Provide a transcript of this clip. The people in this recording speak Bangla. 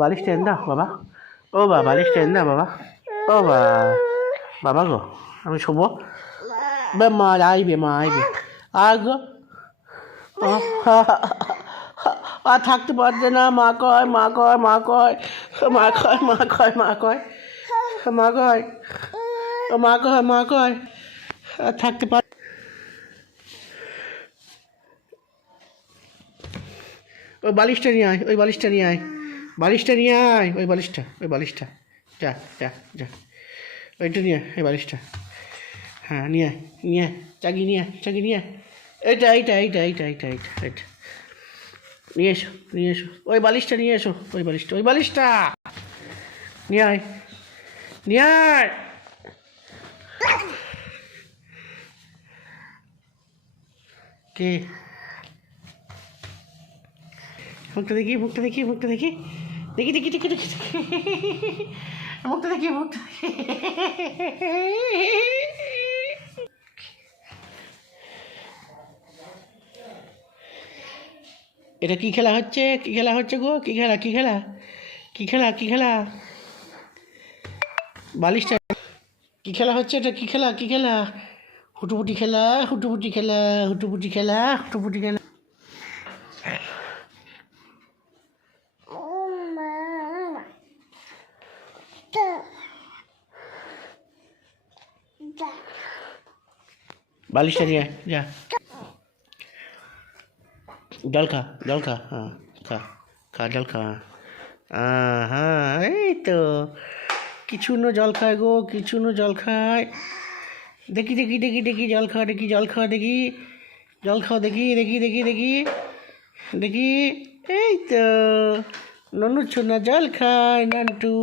বালিশটা এনে দাও বাবা। ও বাবা, বালিশটা এনে দাও বাবা। ও বাবা গো, আমি শোবো। মা আইবে, মা আইবে। আর গো, আর থাকতে পারছে না। মা কয়, মা কয়, মা কয়, মা কয়, মা কয়, মা কয়, মা কয়, মা কয়, মা কয়, আর থাকতে পার। ওই বালিশটা নিয়ে আয়, ওই বালিশটা নিয়ে আয়, বালিশটা নিয়ে আয়, ওই বালিশটা, ওই বালিশটা। যা যা যা, ওইটা নিয়ে আয়, এই বালিশটা। হ্যাঁ নিয়ে আয়, নিয়ে আয়, চাগি নিয়ে আয়, চাগি নিয়ে আয়। এইটা এইটা এইটা এইটা এইটা এইটা এইটা নিয়ে এসো, নিয়ে এসো, ওই বালিশটা নিয়ে এসো, ওই বালিশটা, ওই বালিশটা নিয়ে আয়, নিয়ে আয়। কে? মুখটা দেখি, মুখটা দেখি, মুখটা দেখি, দেখি দেখি দেখি দেখি, মুখটা দেখি, মুখটা দেখি। এটা কি খেলা হচ্ছে? কি খেলা হচ্ছে গো? কি খেলা? কি খেলা? কি খেলা? কি খেলা? বালিশটা কি খেলা হচ্ছে? এটা কি খেলা? কি খেলা? হুটুপুটি খেলা, হুটুপুটি খেলা, হুটুপুটি খেলা, হুটুপুটি খেলা। বালিশটা নিয়ে আয়, যা। জল খা, জল খা, হ্যাঁ খা, খা জল খা। হ্যাঁ এই তো কিছু ন জল খায় গো, কিছু ন জল খায়। দেখি দেখি দেখি দেখি, জল খাওয়া দেখি, জল খাওয়া দেখি, জল খাওয়া দেখি, দেখি দেখি দেখি দেখি। এই তো ননু ছোনা জল খায়, নান্টু।